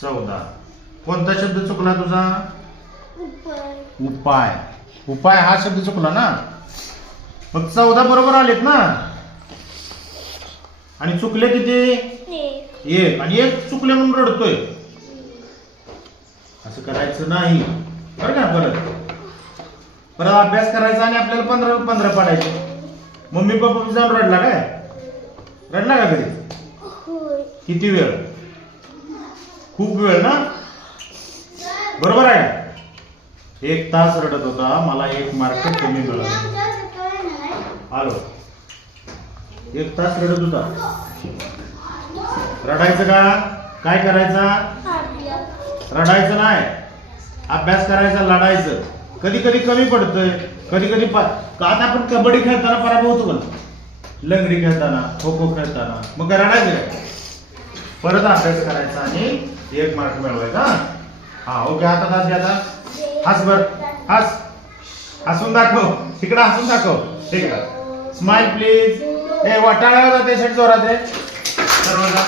14. कोणता शब्द चुकला तुझा? उपाय. उपाय हा शब्द चुकला ना. मग 14 बरोबर आलेत ना. आणि चुकले किती? 1. आणि 1 चुकले म्हणून रडतोय. असं करायचं नाही बरं का. परत अभ्यास करायचा आणि आपल्याला 15 पाडायचे. मम्मी पप्पा जाऊन रडला काय? रडला का घरी? किती वेळ? खूप वेळ ना. बरोबर आहे. 1 तास रडत होता. मला 1 मार्क कमी मिळाला. आलो. 1 तास रडत होता. रडायचं का? काय करायचा? रडायचं नाही. अभ्यास करायचा, लढायचं. कधी कधी कमी पडतंय, कधी कधी आता आपण कबड्डी खेळताना पराभव होतो का? लंगडी खेळताना, खो खो खेळताना. मग रडायचं काय? परत अभ्यास करायचा आणि 1 मार्क मिळवायचा. हा ओके. आता तास घ्या. हस बर. हस. हसून दाखव. तिकडं हसून दाखव. ठीक आहे. Smile please. वाटाळ्यावर जाते शर्ट जोरात आहे सर्वदा.